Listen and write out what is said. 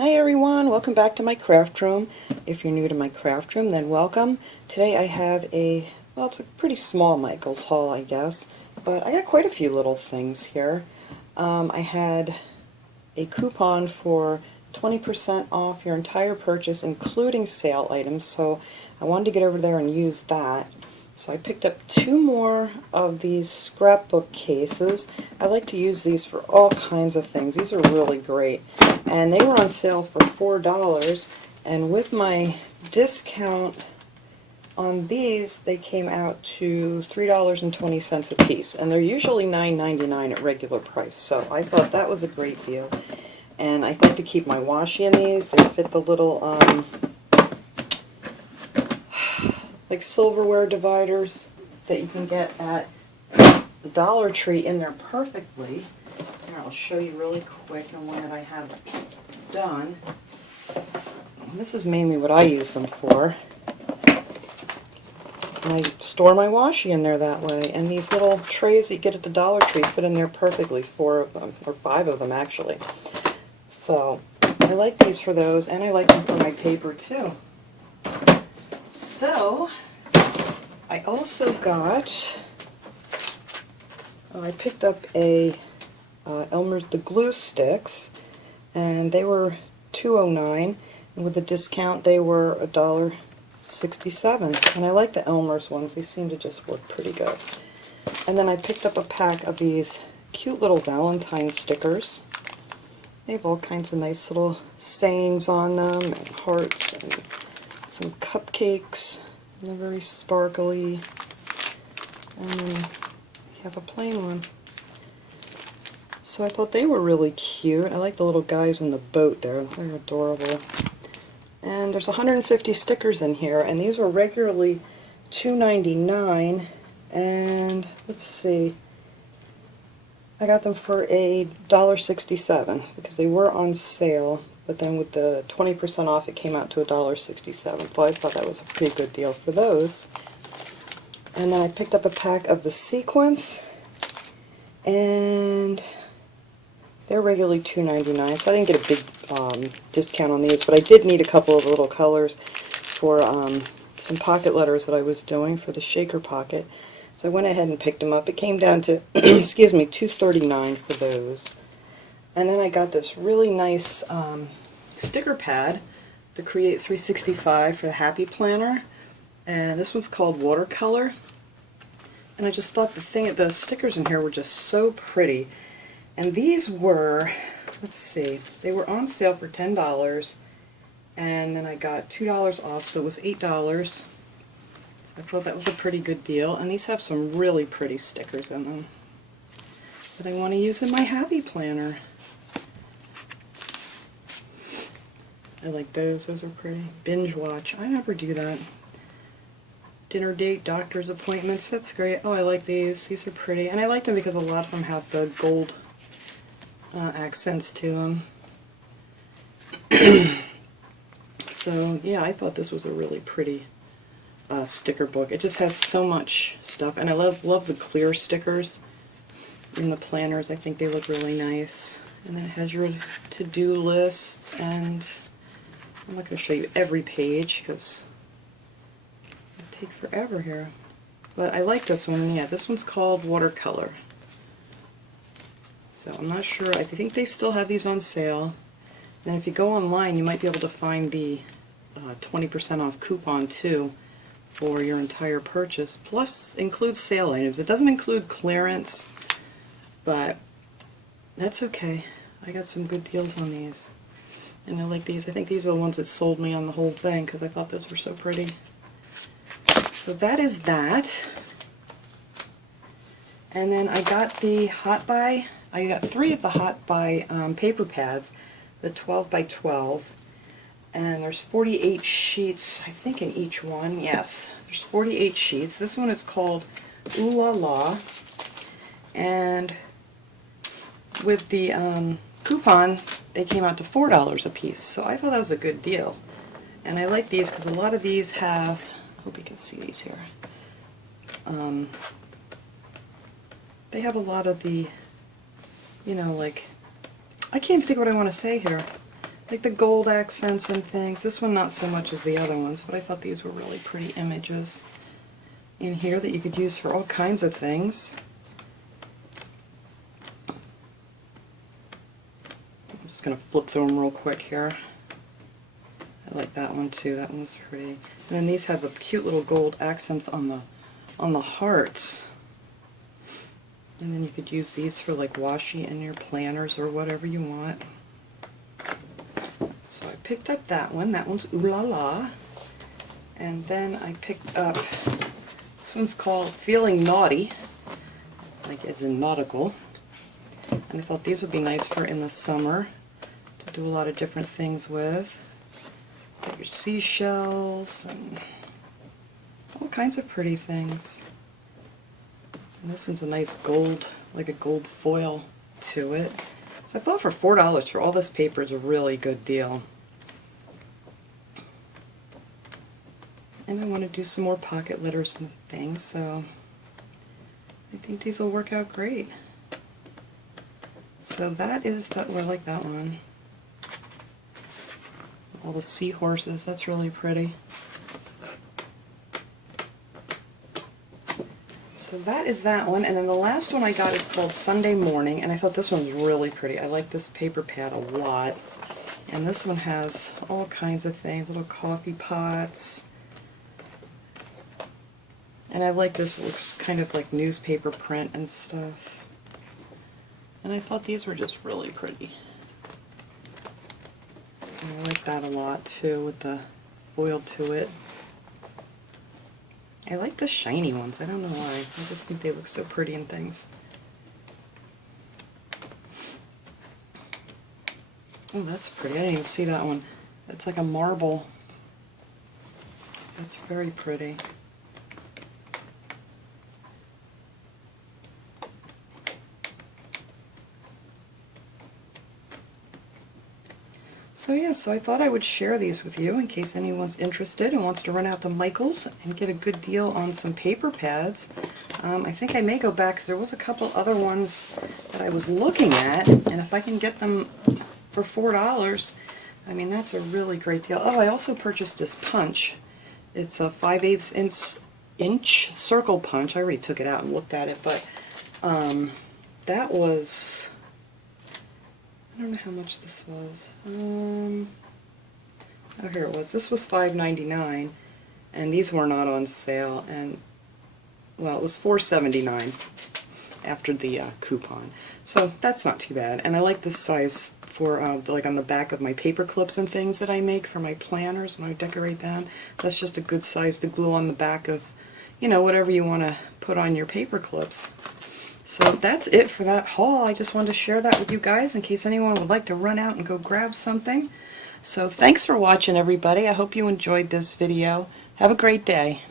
Hi everyone, welcome back to my craft room. If you're new to my craft room, then welcome. Today I have well, it's a pretty small Michael's haul, I guess, but I got quite a few little things here. I had a coupon for 20% off your entire purchase, including sale items, so I wanted to get over there and use that. So I picked up two more of these scrapbook cases. I like to use these for all kinds of things. These are really great. And they were on sale for $4, and with my discount on these, they came out to $3.20 a piece. And they're usually $9.99 at regular price, so I thought that was a great deal. And I like to keep my washi in these. They fit the little like silverware dividers that you can get at the Dollar Tree in there perfectly. Here, I'll show you really quick the one that I have done. And this is mainly what I use them for. And I store my washi in there that way. And these little trays that you get at the Dollar Tree fit in there perfectly, 4 of them, or 5 of them actually. So I like these for those, and I like them for my paper too. So, I also got, I picked up a Elmer's the glue sticks, and they were $2.09, and with the discount they were $1.67. And I like the Elmer's ones, they seem to just work pretty good. And then I picked up a pack of these cute little Valentine stickers. They have all kinds of nice little sayings on them, and hearts, and some cupcakes, and they're very sparkly. And then you have a plain one. So I thought they were really cute. I like the little guys in the boat there. They're adorable. And there's 150 stickers in here, and these were regularly $2.99. And let's see, I got them for $1.67 because they were on sale. But then with the 20% off, it came out to $1.67. So I thought that was a pretty good deal for those. And then I picked up a pack of the sequins, and they're regularly $2.99, so I didn't get a big discount on these, but I did need a couple of little colors for some pocket letters that I was doing for the shaker pocket. So I went ahead and picked them up. It came down to, excuse me, $2.39 for those. And then I got this really nice sticker pad, the Create 365 for the Happy Planner. And this one's called Watercolor. And I just thought the stickers in here were just so pretty. And these were, let's see, they were on sale for $10, and then I got $2 off, so it was $8. I thought that was a pretty good deal. And these have some really pretty stickers in them that I want to use in my Happy Planner. I like those are pretty. Binge watch, I never do that. Dinner date, doctor's appointments, that's great. Oh, I like these are pretty. And I like them because a lot of them have the gold accents to them. So yeah, I thought this was a really pretty sticker book. It just has so much stuff, and I love the clear stickers in the planners. I think they look really nice. And then it has your to-do lists, and I'm not going to show you every page because it'll take forever here. But I like this one. Yeah, this one's called Watercolor. So I'm not sure. I think they still have these on sale. And if you go online, you might be able to find the 20% off coupon too for your entire purchase. Plus, includes sale items. It doesn't include clearance, but that's okay. I got some good deals on these. And I like these. I think these are the ones that sold me on the whole thing because I thought those were so pretty. So that is that. And then I got the Hot Buy. I got 3 of the Hot Buy paper pads, the 12 by 12. And there's 48 sheets, I think, in each one. Yes, there's 48 sheets. This one is called Ooh La La. And with the coupon, they came out to $4 a piece, so I thought that was a good deal. And I like these because a lot of these have, I hope you can see these here, they have a lot of the, you know, like, I can't think what I want to say here. like the gold accents and things. This one not so much as the other ones, but I thought these were really pretty images in here that you could use for all kinds of things. I'm just going to flip through them real quick here. I like that one too. That one's pretty. And then these have a cute little gold accents on the hearts. And then you could use these for like washi in your planners or whatever you want. So I picked up that one. That one's Ooh La La. And then I picked up, this one's called Feeling Naughty, like as in nautical. And I thought these would be nice for in the summer to do a lot of different things with. Got your seashells and all kinds of pretty things. And this one's a nice gold, like a gold foil to it. So I thought for $4 for all this paper is a really good deal. And I want to do some more pocket letters and things, so I think these will work out great. So that is that. I like that one. All the seahorses, that's really pretty. So that is that one, and then the last one I got is called Sunday Morning, and I thought this one was really pretty. I like this paper pad a lot. And this one has all kinds of things, little coffee pots. And I like this, it looks kind of like newspaper print and stuff. And I thought these were just really pretty. And I like that a lot too, with the foil to it. I like the shiny ones, I don't know why. I just think they look so pretty in things. Oh, that's pretty. I didn't even see that one. It's like a marble. That's very pretty. So yeah, so I thought I would share these with you in case anyone's interested and wants to run out to Michael's and get a good deal on some paper pads. I think I may go back because there was a couple other ones that I was looking at, and if I can get them for $4, I mean that's a really great deal. Oh, I also purchased this punch. It's a 5/8 inch circle punch. I already took it out and looked at it, but that was, I don't know how much this was. Oh, here it was. This was $5.99, and these were not on sale. And well, it was $4.79 after the coupon. So that's not too bad. And I like this size for like on the back of my paper clips and things that I make for my planners when I decorate them. That's just a good size to glue on the back of, you know, whatever you want to put on your paper clips. So that's it for that haul. I just wanted to share that with you guys in case anyone would like to run out and go grab something. So thanks for watching, everybody. I hope you enjoyed this video. Have a great day.